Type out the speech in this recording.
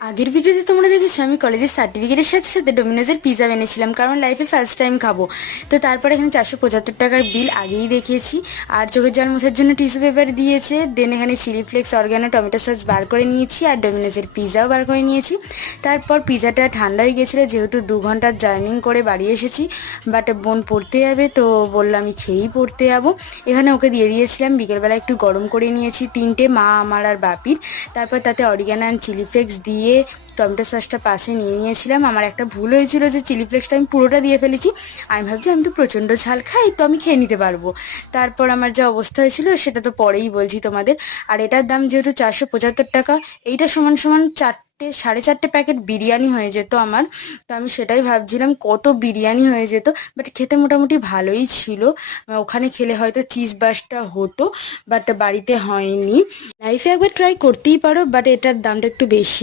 আগের ভিডিওতে তোমরা দেখেছো আমি কলেজের সার্টিফিকেটের সাথে সাথে ডোমিনোজের পিজা এনেছিলাম, কারণ লাইফে ফার্স্ট টাইম খাবো। তো তারপর এখানে 475 টাকার বিল আগেই দেখিয়েছি। আর চোখের জল মোছার জন্য টিস্যু পেপার দিয়েছে। দেন এখানে চিলি ফ্লেক্স, অরগ্যানো, টমেটো সস বার করে নিয়েছি, আর ডোমিনোজের পিজাও বার করে নিয়েছি। তারপর পিজাটা ঠান্ডা হয়ে গেছিলো, যেহেতু 2 ঘন্টার জার্নিং করে বাড়ি এসেছি। বাট বোন পড়তে যাবে, তো বললো আমি খেয়েই পড়তে যাবো। এখানে ওকে দিয়ে দিয়েছিলাম, বিকেলবেলা একটু গরম করে নিয়েছি, 3টে, মা, আমার আর বাপির। তারপর তাতে অরিগানো অ্যান্ড চিলি ফ্লেক্স দিয়ে টমেটো সসটা পাশে নিয়ে নিয়েছিলাম। আমার একটা ভুল হয়েছিল যে চিলি ফ্লেক্সটা আমি পুরোটা দিয়ে ফেলেছি। আমি ভাবছি আমি তো প্রচণ্ড ঝাল খাই, তো আমি খেয়ে নিতে পারবো। তারপর আমার যা অবস্থা হয়েছিল সেটা তো পরেই বলছি তোমাদের। আর এটার দাম যেহেতু 475 টাকা, এইটা সমান সমান 4.5 প্যাকেট বিরিয়ানি হয়ে যেত আমার। তো আমি সেটাই ভাবছিলাম কত বিরিয়ানি হয়ে যেত। বাট খেতে মোটামুটি ভালোই ছিল। ওখানে খেলে হয়তো চিজ বাসটা হতো, বাট বাড়িতে হয়নি। লাইফে একবার ট্রাই করতেই পারো, বাট এটার দামটা একটু বেশি।